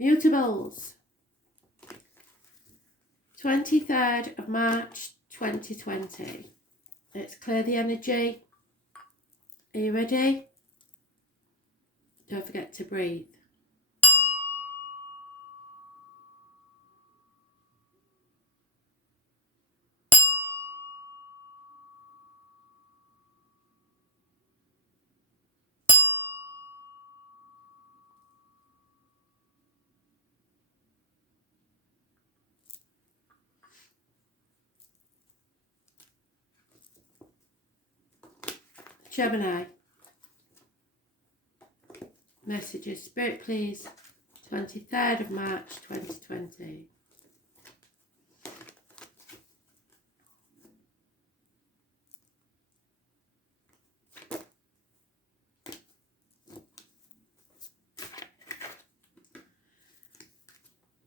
Mutables. 23rd of March 2020. Let's clear the energy. Are you ready? Don't forget to breathe. Gemini. Messages. Spirit, please. 23rd of March 2020.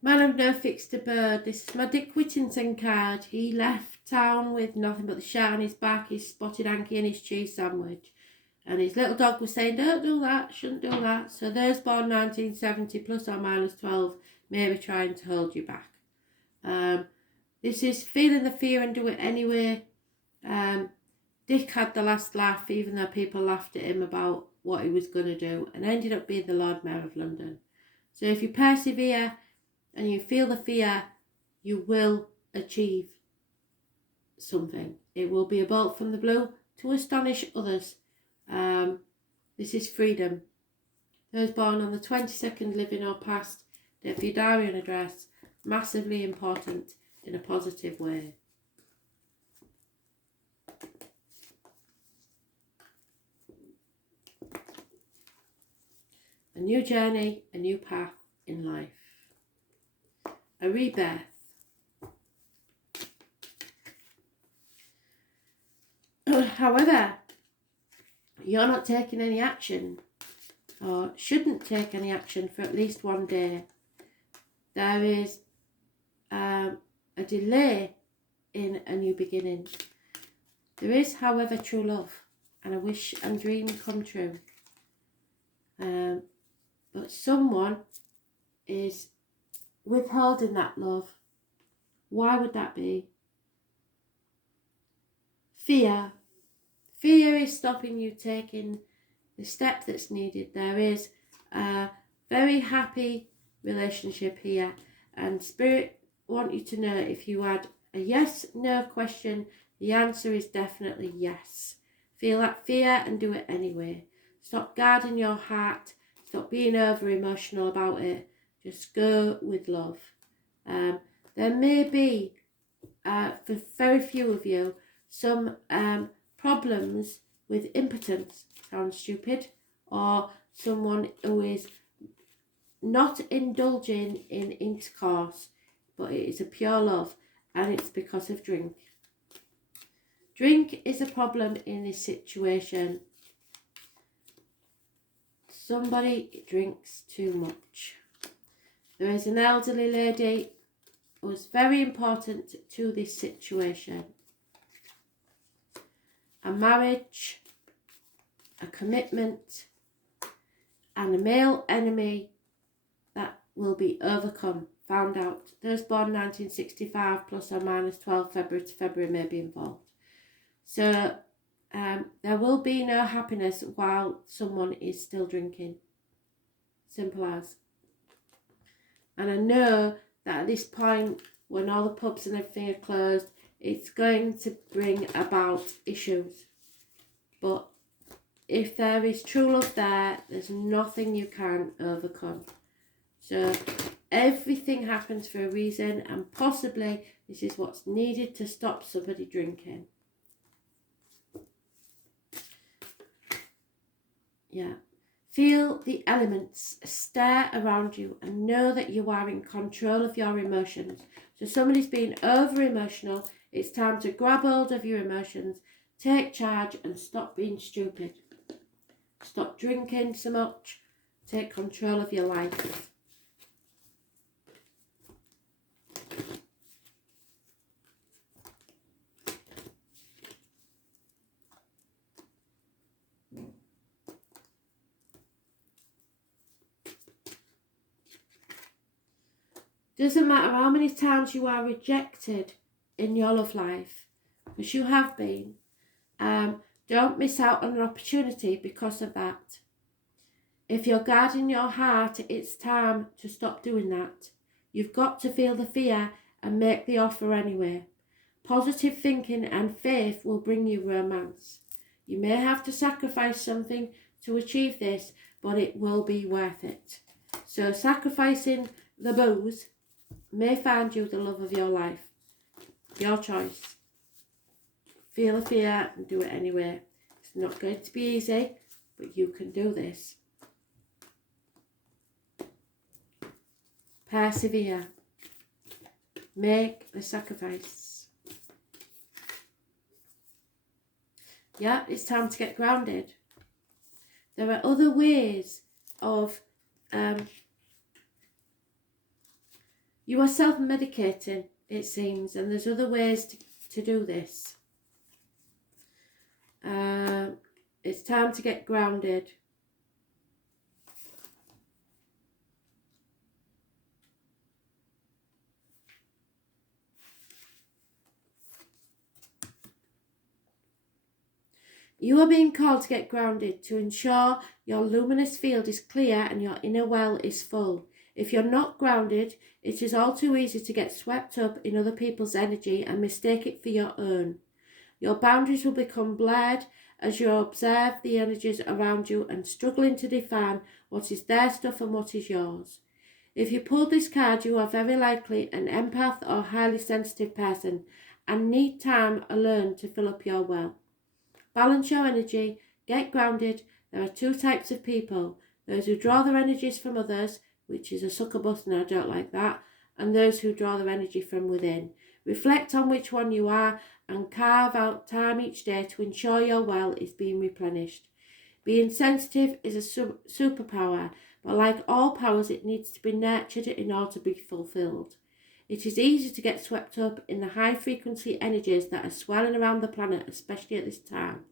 Man of no fixed abode. This is my Dick Whittington card. He left town with nothing but the shirt on his back, his spotted hanky and his cheese sandwich. And his little dog was saying, don't do that, shouldn't do that. So those born 1970 plus or minus 12 may be trying to hold you back. This is feeling the fear and do it anyway. Dick had the last laugh, even though people laughed at him about what he was going to do, and ended up being the Lord Mayor of London. So if you persevere and you feel the fear, you will achieve something. It will be a bolt from the blue to astonish others. This is freedom. Those born on the 22nd, living or past, date for your diary and address, massively important in a positive way. A new journey, a new path in life. A rebirth. However, you're not taking any action, or shouldn't take any action for at least one day. There is a delay in a new beginning. There is, however, true love and a wish and dream come true. But someone is withholding that love. Why would that be? Fear. Fear is stopping you taking the step that's needed. There is a very happy relationship here, and Spirit want you to know, if you had a yes, no question, the answer is definitely yes. Feel that fear and do it anyway. Stop guarding your heart. Stop being over emotional about it. Just go with love. There may be, for very few of you, some problems with impotence. Sounds stupid. Or someone who is not indulging in intercourse, but it is a pure love, and it's because of drink. Drink is a problem in this situation. Somebody drinks too much. There is an elderly lady who is very important to this situation. A marriage, a commitment, and a male enemy that will be overcome, found out. Those born 1965 plus or minus 12 February to February may be involved. So there will be no happiness while someone is still drinking. Simple as. And I know that at this point, when all the pubs and everything are closed, it's going to bring about issues. But if there is true love there, there's nothing you can overcome. So everything happens for a reason, and possibly this is what's needed to stop somebody drinking. Yeah. Feel the elements stir around you and know that you are in control of your emotions. So somebody's being over emotional. It's time to grab hold of your emotions, take charge, and stop being stupid. Stop drinking so much. Take control of your life. Doesn't matter how many times you are rejected in your love life, because you have been. Don't miss out on an opportunity because of that. If you're guarding your heart, it's time to stop doing that. You've got to feel the fear and make the offer anyway. Positive thinking and faith will bring you romance. You may have to sacrifice something to achieve this, but it will be worth it. So sacrificing the booze may find you the love of your life. Your choice. Feel the fear and do it anyway. It's not going to be easy, but you can do this. Persevere. Make the sacrifice. Yeah, it's time to get grounded. There are other ways of... you are self-medicating, it seems, and there's other ways to do this. It's time to get grounded. You are being called to get grounded to ensure your luminous field is clear and your inner well is full. If you're not grounded, it is all too easy to get swept up in other people's energy and mistake it for your own. Your boundaries will become blurred as you observe the energies around you and struggling to define what is their stuff and what is yours. If you pull this card, you are very likely an empath or highly sensitive person and need time alone to fill up your well. Balance your energy, get grounded. There are two types of people: those who draw their energies from others, which is a succubus and I don't like that, and those who draw their energy from within. Reflect on which one you are and carve out time each day to ensure your well is being replenished. Being sensitive is a superpower, but like all powers, it needs to be nurtured in order to be fulfilled. It is easy to get swept up in the high frequency energies that are swirling around the planet, especially at this time.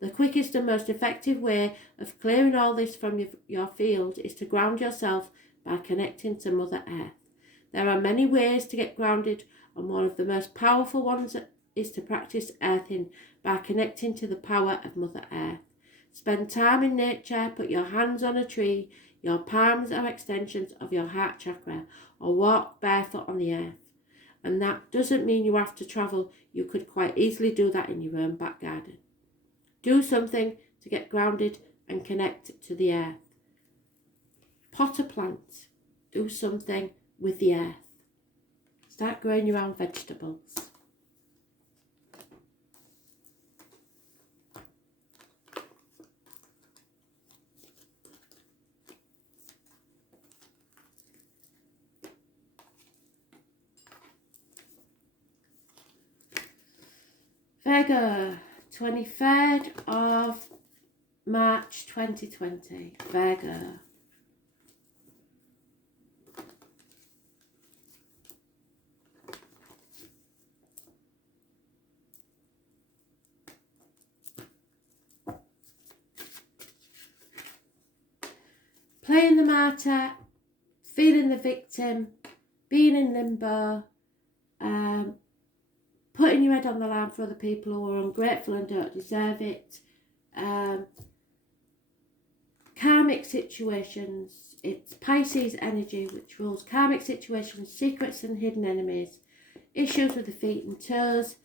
The quickest and most effective way of clearing all this from your field is to ground yourself by connecting to Mother Earth. There are many ways to get grounded, and one of the most powerful ones is to practice earthing by connecting to the power of Mother Earth. Spend time in nature, put your hands on a tree, your palms are extensions of your heart chakra, or walk barefoot on the earth. And that doesn't mean you have to travel. You could quite easily do that in your own back garden. Do something to get grounded and connect to the earth. Pot a plant. Do something with the earth. Start growing your own vegetables. Virgo, 23rd of March 2020. Virgo. Playing the martyr, feeling the victim, being in limbo, putting your head on the line for other people who are ungrateful and don't deserve it. Karmic situations, it's Pisces energy which rules karmic situations, secrets and hidden enemies, issues with the feet and toes.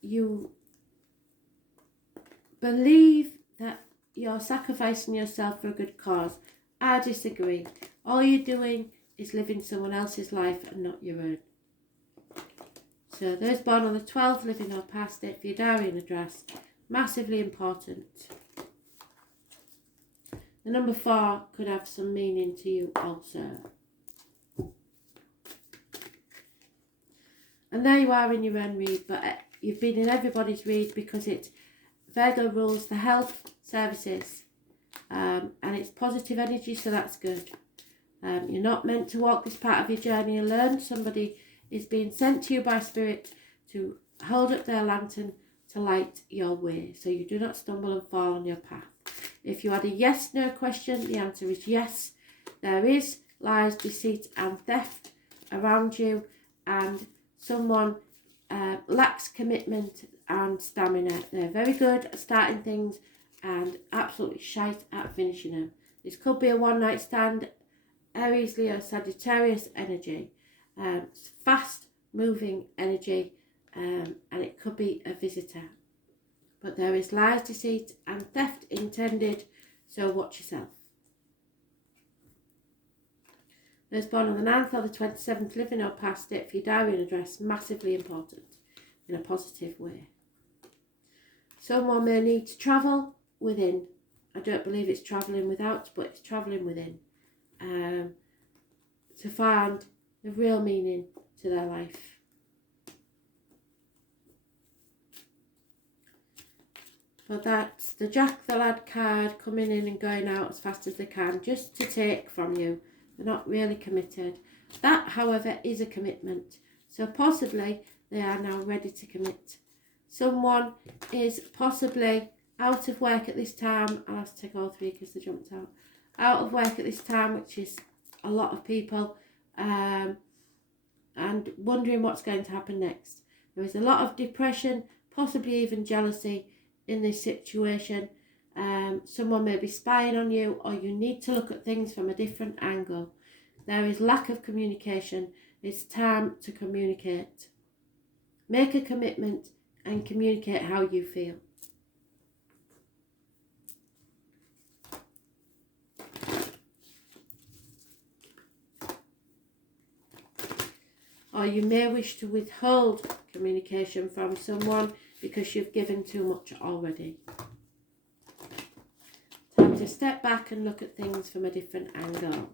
You believe that you're sacrificing yourself for a good cause. I disagree. All you're doing is living someone else's life and not your own. So those born on the 12th, living or past it, for your diary and address, massively important. The number 4 could have some meaning to you also. And there you are in your own read, but you've been in everybody's read because it's Virgo rules the health services, and it's positive energy, so that's good. You're not meant to walk this part of your journey alone. Somebody is being sent to you by Spirit to hold up their lantern to light your way, so you do not stumble and fall on your path. If you had a yes/no question, the answer is yes. There is lies, deceit and theft around you, and someone lacks commitment and stamina. They're very good at starting things and absolutely shite at finishing them. This could be a one-night stand, Aries, Leo, Sagittarius energy, fast moving energy, and it could be a visitor. But there is lies, deceit and theft intended, so watch yourself. Those born on the 9th or the 27th, living or past it for your diary and address, massively important in a positive way. Someone may need to travel within. I don't believe it's travelling without, but it's travelling within, to find the real meaning to their life. But that's the Jack the Lad card, coming in and going out as fast as they can, just to take from you. They're not really committed. That, however, is a commitment. So possibly they are now ready to commit. Someone is possibly out of work at this time. I'll have to take all three because they jumped out. Out of work at this time, which is a lot of people, and wondering what's going to happen next. There is a lot of depression, possibly even jealousy in this situation. Someone may be spying on you, or you need to look at things from a different angle. There is lack of communication. It's time to communicate. Make a commitment and communicate how you feel. Or you may wish to withhold communication from someone because you've given too much already. Time to step back and look at things from a different angle.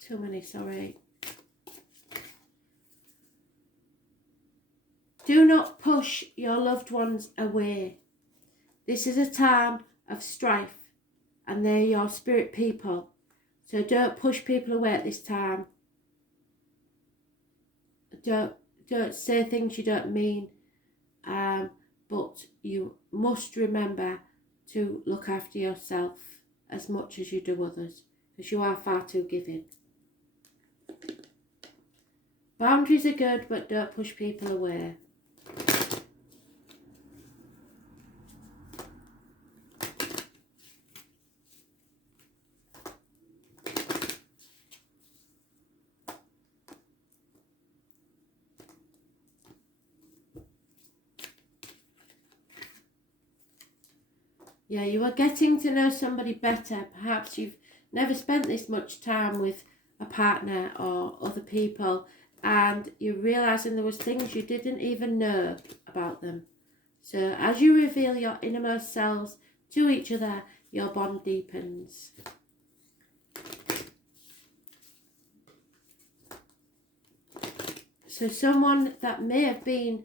Too many, sorry. Do not push your loved ones away. This is a time of strife, and they're your spirit people. So don't push people away at this time. Don't say things you don't mean. But you must remember to look after yourself as much as you do others, because you are far too giving. Boundaries are good, but don't push people away. Yeah, you are getting to know somebody better. Perhaps you've never spent this much time with a partner or other people, and you're realising there was things you didn't even know about them. So as you reveal your innermost selves to each other, your bond deepens. So someone that may have been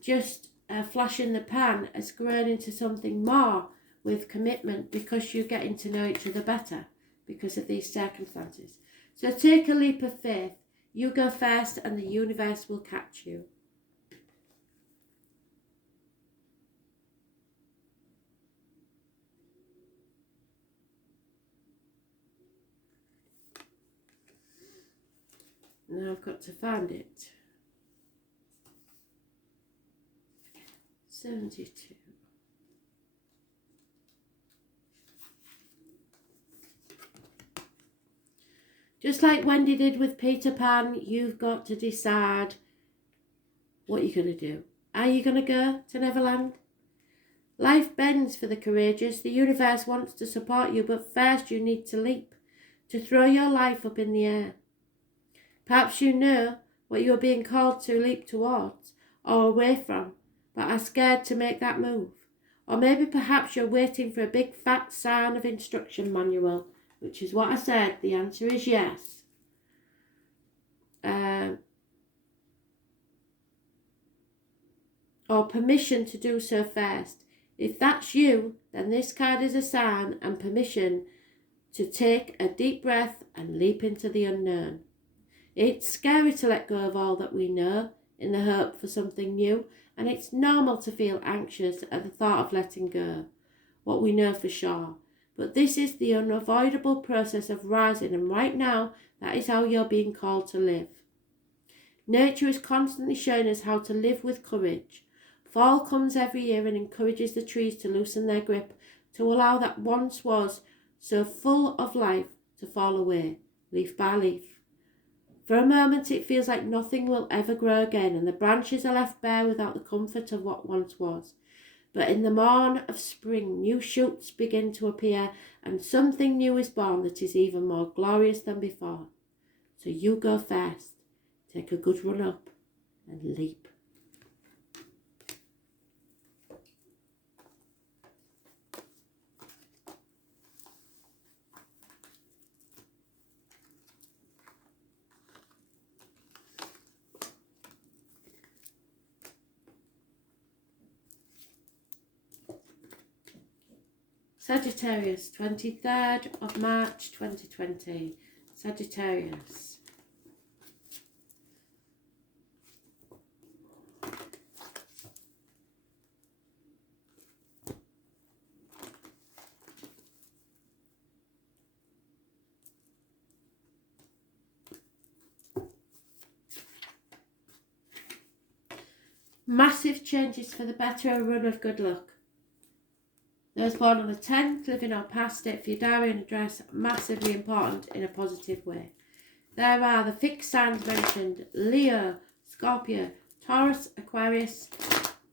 just a flash in the pan has grown into something more with commitment, because you're getting to know each other better because of these circumstances. So take a leap of faith. You go first and the universe will catch you. Now I've got to find it. 72. Just like Wendy did with Peter Pan, you've got to decide what you're going to do. Are you going to go to Neverland? Life bends for the courageous. The universe wants to support you, but first you need to leap, to throw your life up in the air. Perhaps you know what you're being called to leap towards or away from, but are scared to make that move. Or maybe perhaps you're waiting for a big fat sign of instruction manual, which is what I said. The answer is yes. Or permission to do so first. If that's you, then this card is a sign and permission to take a deep breath and leap into the unknown. It's scary to let go of all that we know in the hope for something new, and it's normal to feel anxious at the thought of letting go what we know for sure. But this is the unavoidable process of rising, and right now, that is how you're being called to live. Nature is constantly showing us how to live with courage. Fall comes every year and encourages the trees to loosen their grip, to allow that once was so full of life to fall away, leaf by leaf. For a moment it feels like nothing will ever grow again, and the branches are left bare without the comfort of what once was. But in the morn of spring, new shoots begin to appear, and something new is born that is even more glorious than before. So you go first, take a good run up, and leap. Sagittarius, 23rd of March 2020. Sagittarius. Massive changes for the better, a run of good luck. Those born on the 10th, living or past it, for your diary and address, massively important in a positive way. There are the fixed signs mentioned: Leo, Scorpio, Taurus, Aquarius,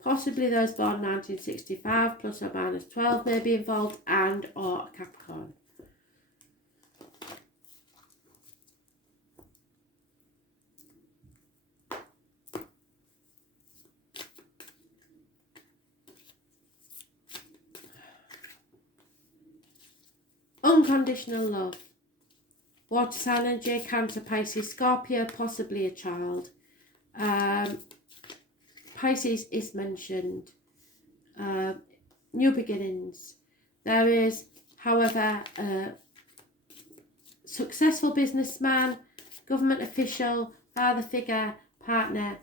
possibly those born 1965, plus or minus 12 may be involved, and or Capricorn. Unconditional love. Water sign energy, Cancer, Pisces, Scorpio, possibly a child. Pisces is mentioned. New beginnings. There is, however, a successful businessman, government official, father figure, partner,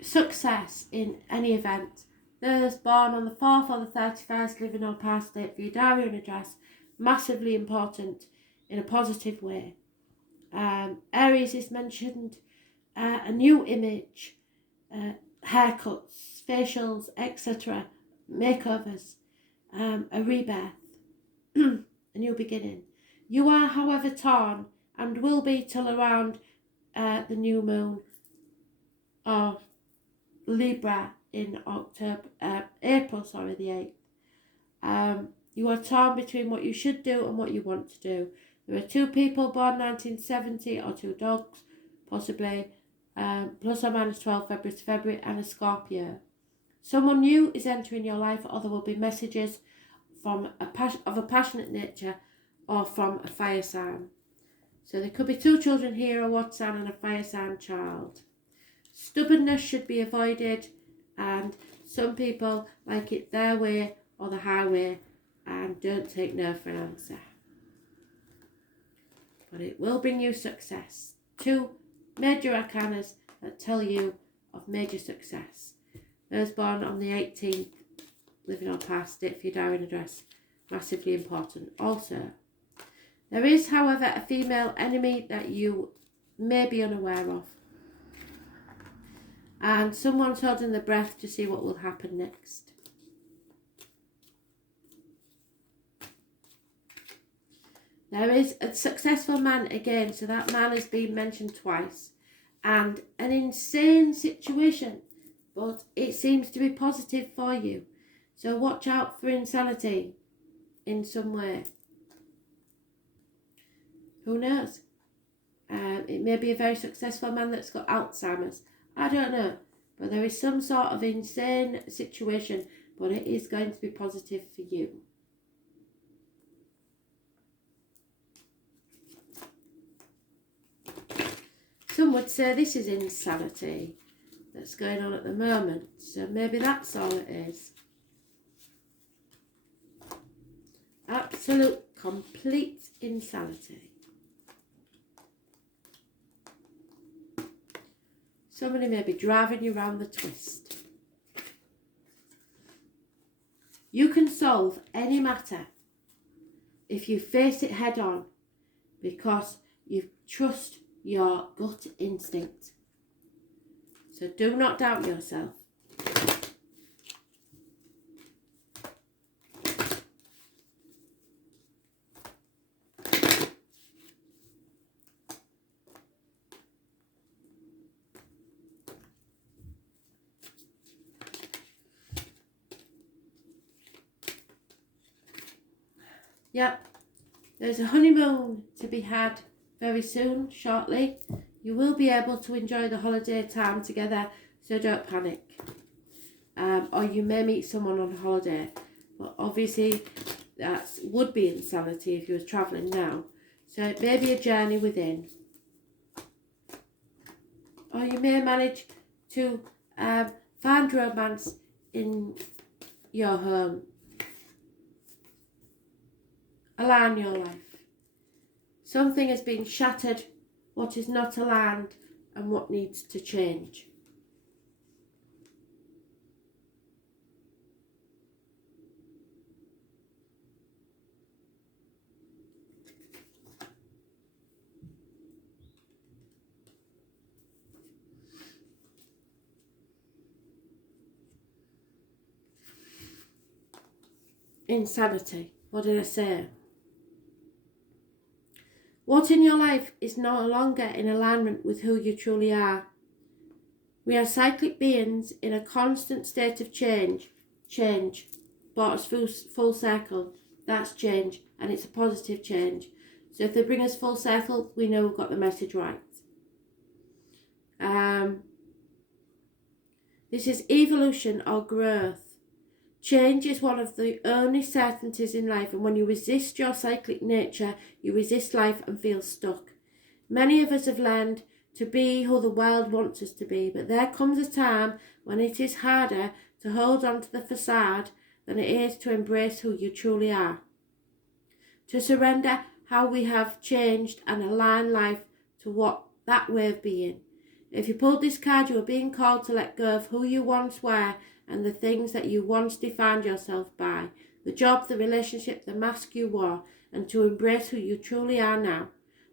success in any event. Those born on the 4th or the 31st, living or past it, for your diary and address, massively important in a positive way. Aries is mentioned, a new image, haircuts, facials, etc., makeovers, a rebirth, a new beginning. You are, however, torn and will be till around the new moon of Libra in April the 8th. You are torn between what you should do and what you want to do. There are two people born 1970 or two dogs, possibly, plus or minus 12 February to February, and a Scorpio. Someone new is entering your life, or there will be messages from of a passionate nature or from a fire sign. So there could be two children here, a water sign and a fire sign child. Stubbornness should be avoided, and some people like it their way or the highway and don't take no for an answer. But it will bring you success. Two major arcanas that tell you of major success. Those born on the 18th, living or past it, for your diary and address, massively important. Also, there is, however, a female enemy that you may be unaware of. And someone's holding their breath to see what will happen next. There is a successful man again, so that man has been mentioned twice. And an insane situation, but it seems to be positive for you. So watch out for insanity in some way. Who knows? It may be a very successful man that's got Alzheimer's. I don't know, but there is some sort of insane situation, but it is going to be positive for you. Some would say this is insanity that's going on at the moment, so maybe that's all it is. Absolute, complete insanity. Somebody may be driving you round the twist. You can solve any matter if you face it head on, because you trust your gut instinct. So do not doubt yourself. Yep, there's a honeymoon to be had very soon, shortly. You will be able to enjoy the holiday time together, so don't panic. Or you may meet someone on holiday, but obviously that would be insanity if you were travelling now. So it may be a journey within. Or you may manage to find romance in your home. Align your life. Something has been shattered, what is not aligned, and what needs to change. Insanity. What did I say? What in your life is no longer in alignment with who you truly are? We are cyclic beings in a constant state of change. Change brought us full circle. That's change, and it's a positive change. So if they bring us full circle, we know we've got the message right. This is evolution or growth. Change is one of the only certainties in life, and when you resist your cyclic nature, you resist life and feel stuck. Many of us have learned to be who the world wants us to be, but there comes a time when it is harder to hold on to the facade than it is to embrace who you truly are. To surrender how we have changed and align life to what that way of being. If you pulled this card, you are being called to let go of who you once were and the things that you once defined yourself by, the job, the relationship, the mask you wore, and to embrace who you truly are now,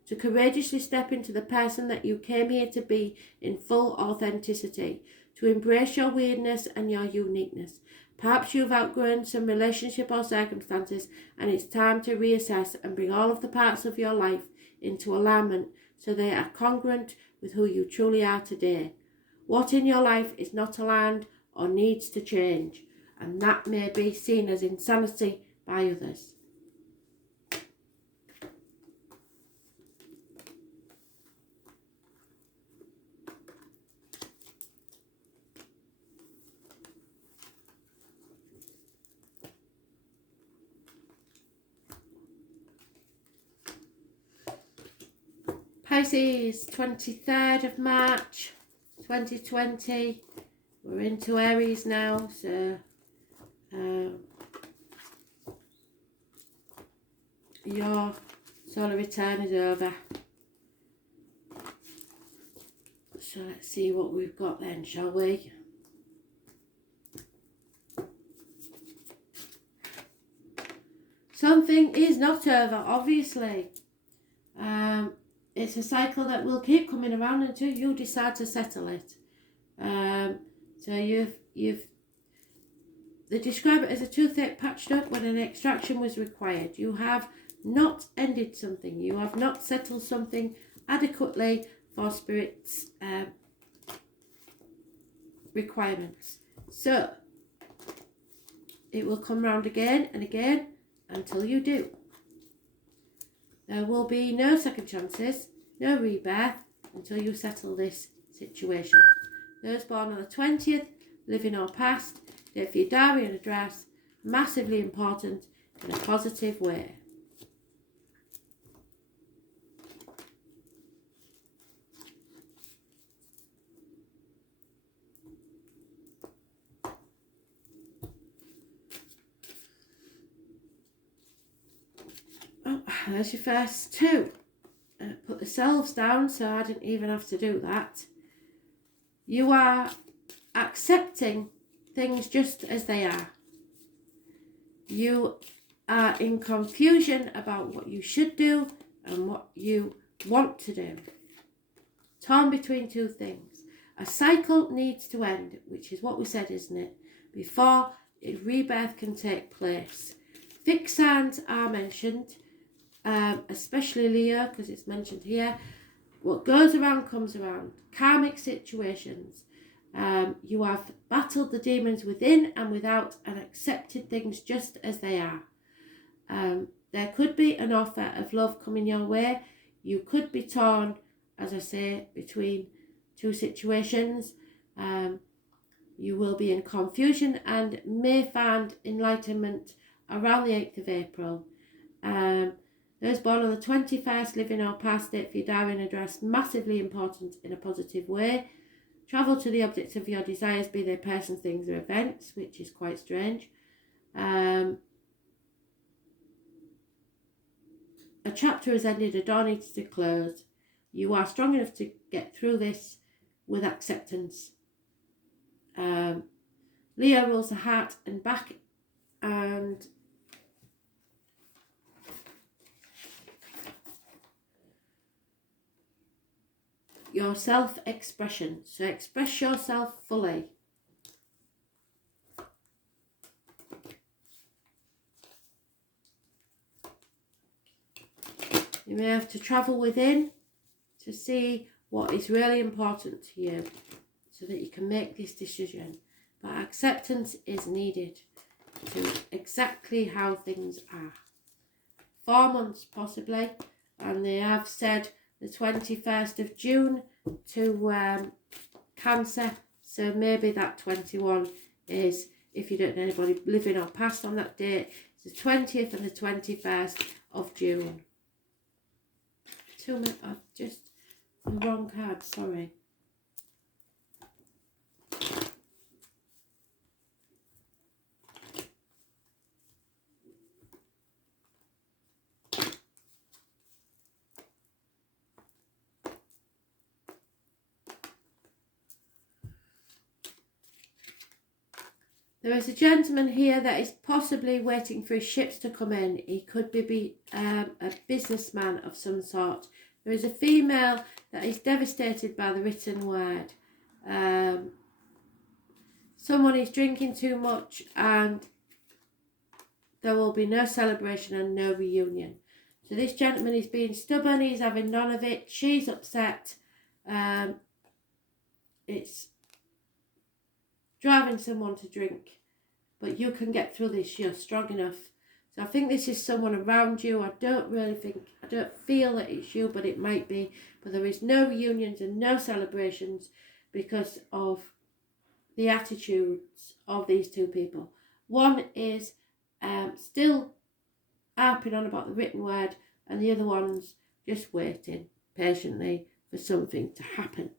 to courageously step into the person that you came here to be in full authenticity, to embrace your weirdness and your uniqueness. Perhaps you've outgrown some relationship or circumstances, and it's time to reassess and bring all of the parts of your life into alignment so they are congruent with who you truly are today. What in your life is not aligned or needs to change, and that may be seen as insanity by others. Pisces, 23rd of March 2020. We're into Aries now, so your solar return is over. So let's see what we've got then, shall we? Something is not over, obviously. It's a cycle that will keep coming around until you decide to settle it. So they describe it as a toothache patched up when an extraction was required. You have not ended something. You have not settled something adequately for spirit's requirements. So it will come round again and again until you do. There will be no second chances, no rebirth until you settle this situation. Those born on the 20th, living or past, date for your diary and address, massively important in a positive way. Oh, there's your first two. Put the selves down, so I didn't even have to do that. You are accepting things just as they are. You are in confusion about what you should do and what you want to do. Torn between two things. A cycle needs to end, which is what we said, isn't it? Before rebirth can take place. Fixed signs are mentioned, especially Leo, because it's mentioned here. What goes around comes around. Karmic situations. You have battled the demons within and without and accepted things just as they are. There could be an offer of love coming your way. You could be torn, as I say, between two situations. You will be in confusion and may find enlightenment around the 8th of April. Those born on the 21st, living or past date for your diary and address, massively important in a positive way. Travel to the objects of your desires, be they persons, things or events, which is quite strange. A chapter has ended, a door needs to close. You are strong enough to get through this with acceptance. Leo rules the heart and back, and your self-expression. So express yourself fully. You may have to travel within to see what is really important to you so that you can make this decision. But acceptance is needed to exactly how things are. 4 months possibly, and they have said the 21st of June to Cancer, so maybe that 21 is, if you don't know anybody living or passed on that date, it's the 20th and the 21st of June. 2 minutes, I've just, the wrong card, sorry. There is a gentleman here that is possibly waiting for his ships to come in. He could be a businessman of some sort. There is a female that is devastated by the written word. Someone is drinking too much and there will be no celebration and no reunion. So this gentleman is being stubborn. He's having none of it. She's upset. It's driving someone to drink, but you can get through this. You're strong enough. So I think this is someone around you. I don't feel that it's you, but it might be. But there is no reunions and no celebrations because of the attitudes of these two people. One is still harping on about the written word, and the other one's just waiting patiently for something to happen.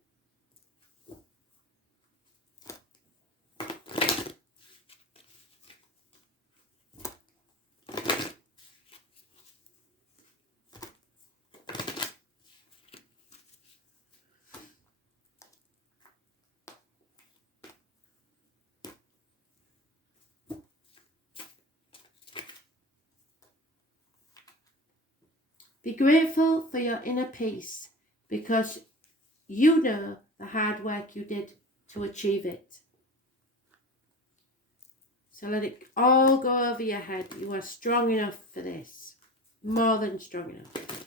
Be grateful for your inner peace because you know the hard work you did to achieve it. So let it all go over your head. You are strong enough for this. More than strong enough.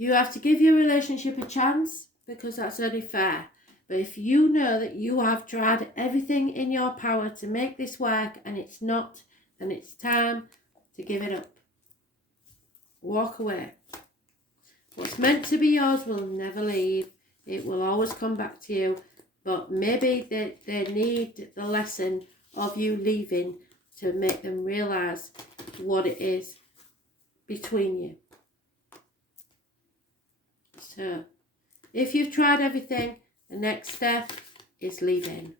You have to give your relationship a chance because that's only fair. But if you know that you have tried everything in your power to make this work and it's not, then it's time to give it up. Walk away. What's meant to be yours will never leave. It will always come back to you. But maybe they need the lesson of you leaving to make them realise what it is between you. So, if you've tried everything, the next step is leaving.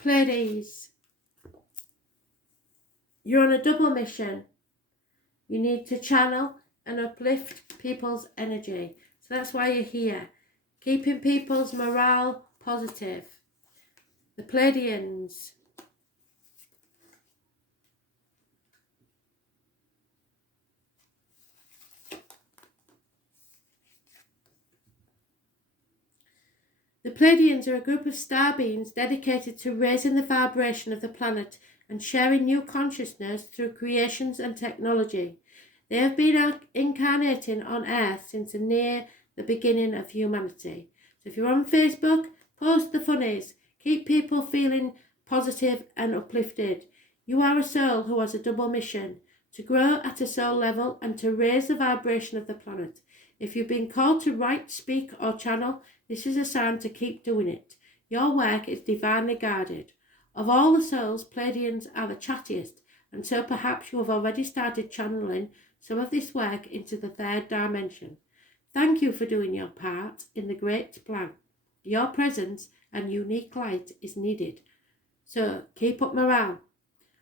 Pleiades, you're on a double mission. You need to channel and uplift people's energy. So that's why you're here. Keeping people's morale positive. The Pleiadians. The Pleiadians are a group of star beings dedicated to raising the vibration of the planet and sharing new consciousness through creations and technology. They have been incarnating on Earth since near the beginning of humanity. So if you're on Facebook, post the funnies. Keep people feeling positive and uplifted. You are a soul who has a double mission: to grow at a soul level and to raise the vibration of the planet. If you've been called to write, speak or channel, this is a sign to keep doing it. Your work is divinely guided. Of all the souls, Pleiadians are the chattiest, and so perhaps you have already started channeling some of this work into the third dimension. Thank you for doing your part in the great plan. Your presence and unique light is needed. So keep up morale.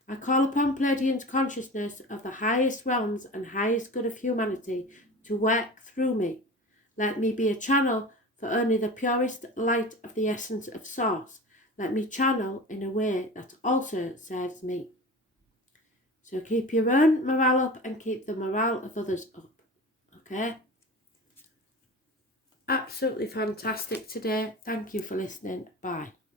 I call upon Pleiadians' consciousness of the highest realms and highest good of humanity to work through me. Let me be a channel for only the purest light of the essence of Source. Let me channel in a way that also serves me. So keep your own morale up and keep the morale of others up. Okay? Absolutely fantastic today. Thank you for listening. Bye.